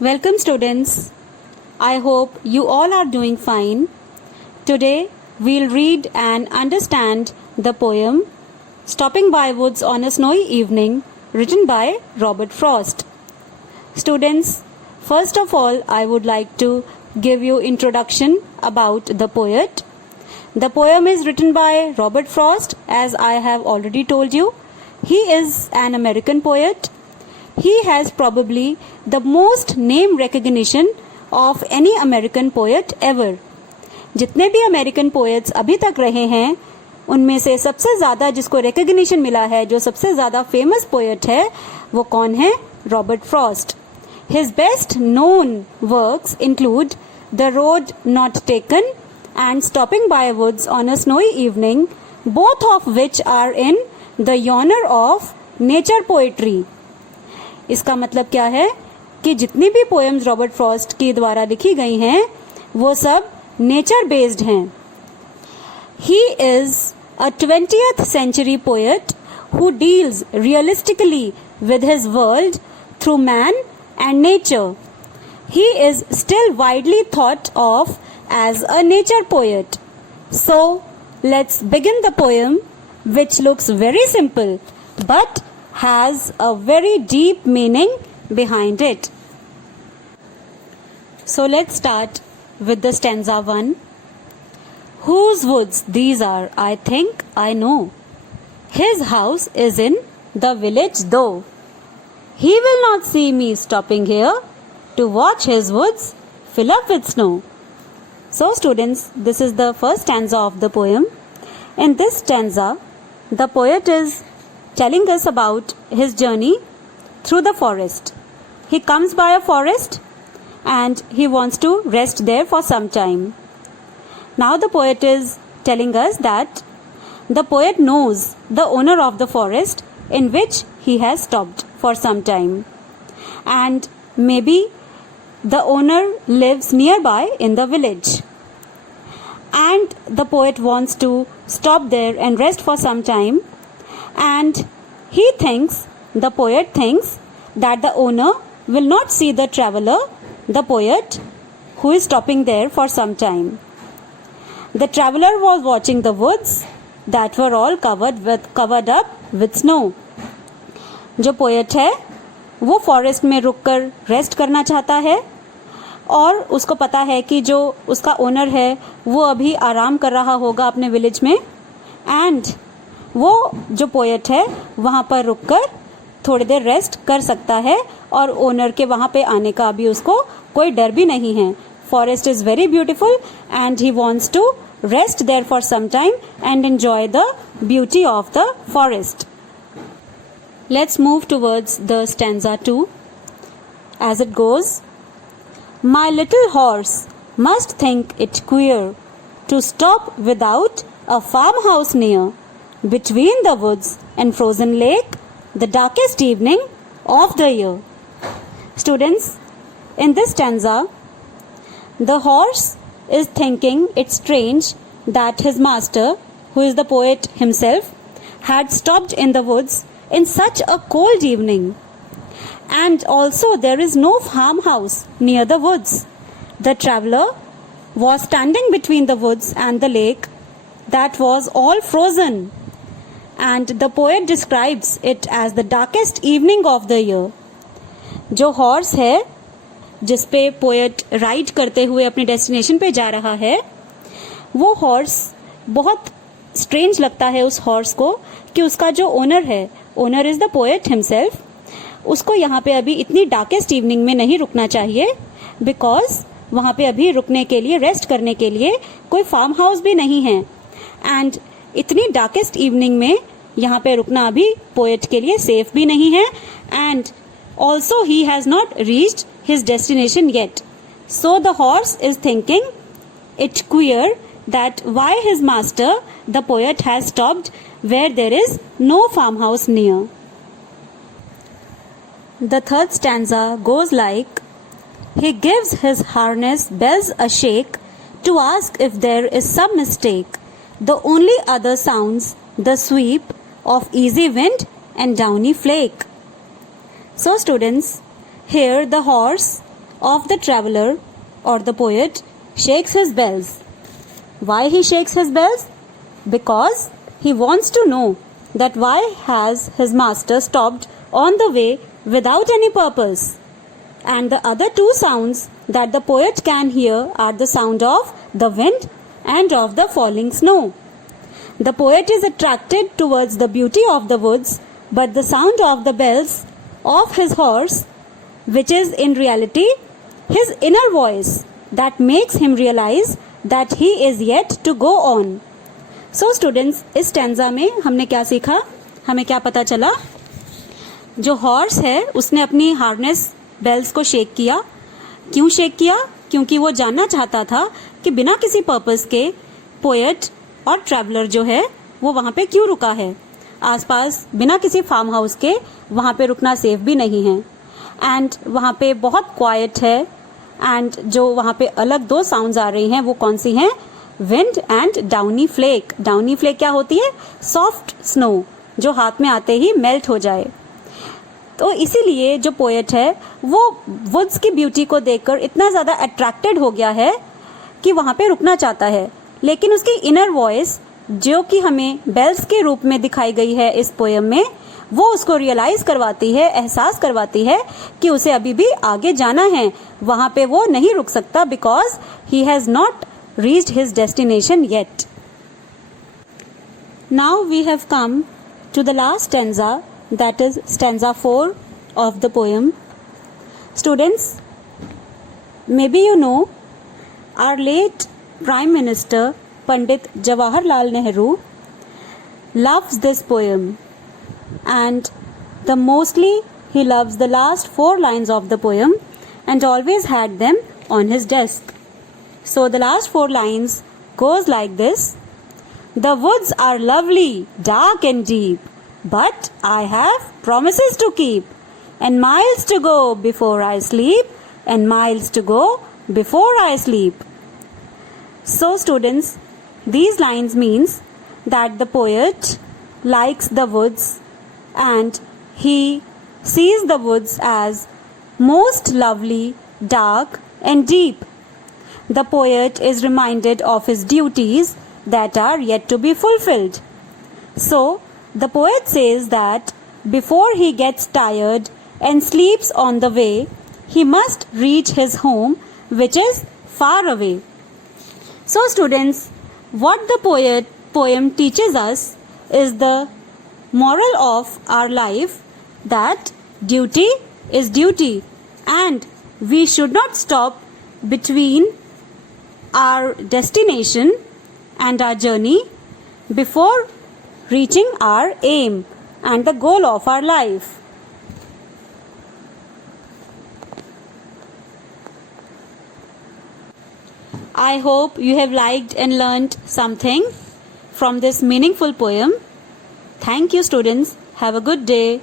Welcome students. I hope you all are doing fine. Today we'll read and understand the poem Stopping by Woods on a Snowy Evening written by Robert Frost. Students, first of all I would like to give you introduction about the poet. The poem is written by Robert Frost, as I have already told you. He is an American poet. He has probably the most name recognition of any American poet ever. जितने भी American poets अभी तक रहे हैं उनमें से सबसे ज़्यादा जिसको रिकग्निशन मिला है, जो सबसे ज़्यादा फेमस पोएट है, वो कौन है? Robert Frost. His best known works include The Road Not Taken and Stopping by Woods on a Snowy Evening, both of which are in the genre of nature poetry. इसका मतलब क्या है कि जितनी भी पोएम्स रॉबर्ट फ्रॉस्ट के द्वारा लिखी गई हैं वो सब नेचर बेस्ड हैं. He is a 20th century poet who deals realistically with his world through man and nature. He is still widely thought of as a nature poet. So, let's begin the poem, which looks very simple but has a very deep meaning behind it. So let's start with the stanza 1. Whose woods these are, I think I know. His house is in the village though. He will not see me stopping here to watch his woods fill up with snow. So students, this is the first stanza of the poem. In this stanza, the poet is telling us about his journey through the forest. He comes by a forest and he wants to rest there for some time. Now the poet is telling us that the poet knows the owner of the forest in which he has stopped for some time. And maybe the owner lives nearby in the village. And the poet wants to stop there and rest for some time. And the poet thinks that the owner will not see the traveler, the poet, who is stopping there for some time. The traveler was watching the woods that were all covered up with snow. जो poet है वो forest में रुककर rest करना चाहता है और उसको पता है कि जो उसका ओनर है वो अभी आराम कर रहा होगा अपने विलेज में. एंड वो जो पोएट है वहाँ पर रुककर थोड़ी देर रेस्ट कर सकता है और ओनर के वहाँ पे आने का अभी उसको कोई डर भी नहीं है. Forest is very beautiful and he wants to rest there for some time and enjoy the beauty of the forest. Let's move towards the stanza 2. As it goes, my little horse must think it queer to stop without a farmhouse near, between the woods and frozen lake, the darkest evening of the year. Students, in this stanza, the horse is thinking it strange that his master, who is the poet himself, had stopped in the woods in such a cold evening. And also there is no farmhouse near the woods. The traveler was standing between the woods and the lake that was all frozen. And the poet describes it as the darkest evening of the year. जो horse है जिस पे poet ride करते हुए अपने destination पे जा रहा है, वो हॉर्स बहुत स्ट्रेंज लगता है उस हॉर्स को कि उसका जो ओनर है, owner is the poet himself, उसको यहाँ पे अभी इतनी डार्केस्ट इवनिंग में नहीं रुकना चाहिए बिकॉज वहाँ पे अभी रुकने के लिए, रेस्ट करने के लिए कोई फार्म हाउस भी नहीं है. एंड इतनी डार्केस्ट इवनिंग में यहाँ पे रुकना अभी पोएट के लिए सेफ भी नहीं है. And also he has not reached his destination yet. So the horse is thinking it queer that why his master, the poet, has stopped where there is no farmhouse near. The third stanza goes like, he gives his harness bells a shake to ask if there is some mistake. The only other sounds the sweep of easy wind and downy flake. So students, here the horse of the traveler or the poet shakes his bells. Why he shakes his bells? Because he wants to know that why has his master stopped on the way without any purpose. And the other two sounds that the poet can hear are the sound of the wind and of the falling snow. The poet is attracted towards the beauty of the woods, but the sound of the bells of his horse, which is in reality his inner voice, that makes him realize that he is yet to go on. So students, इस stanza में हमने क्या सीखा? हमें क्या पता चला? जो हॉर्स है उसने अपनी हार्नेस बेल्स को शेक किया. क्यों शेक किया? क्योंकि वो जानना चाहता था कि बिना किसी पर्पस के पोएट और ट्रैवलर जो है वो वहां पे क्यों रुका है. आसपास बिना किसी फार्म हाउस के वहां पे रुकना सेफ भी नहीं है. एंड वहां पे बहुत क्वाइट है. एंड जो वहां पे अलग दो साउंड्स आ रही हैं वो कौन सी हैं? Wind and downy flake. Downy flake क्या होती है? सॉफ्ट स्नो जो हाथ में आते ही मेल्ट हो जाए. तो इसीलिए जो पोएट है वो वुड्स की ब्यूटी को देखकर इतना ज्यादा अट्रैक्टेड हो गया है कि वहां पे रुकना चाहता है. लेकिन उसकी इनर वॉइस जो कि हमें बेल्स के रूप में दिखाई गई है इस पोएम में, वो उसको रियलाइज करवाती है, एहसास करवाती है कि उसे अभी भी आगे जाना है. वहां पे वो नहीं रुक सकता because he has not reached his destination yet. Now we have come to the last stanza, that is stanza 4 of the poem. Students, maybe you know our late Prime Minister Pandit Jawaharlal Nehru loves this poem, and the mostly he loves the last 4 lines of the poem and always had them on his desk. So the last 4 lines goes like this: the woods are lovely, dark and deep, but I have promises to keep, and miles to go before I sleep, and miles to go before I sleep. So students, these lines means that the poet likes the woods and he sees the woods as most lovely, dark and deep. The poet is reminded of his duties that are yet to be fulfilled. So the poet says that before he gets tired and sleeps on the way, he must reach his home, which is far away. So students, what the poem teaches us is the moral of our life, that duty is duty and we should not stop between our destination and our journey before reaching our aim and the goal of our life. I hope you have liked and learnt something from this meaningful poem. Thank you students. Have a good day.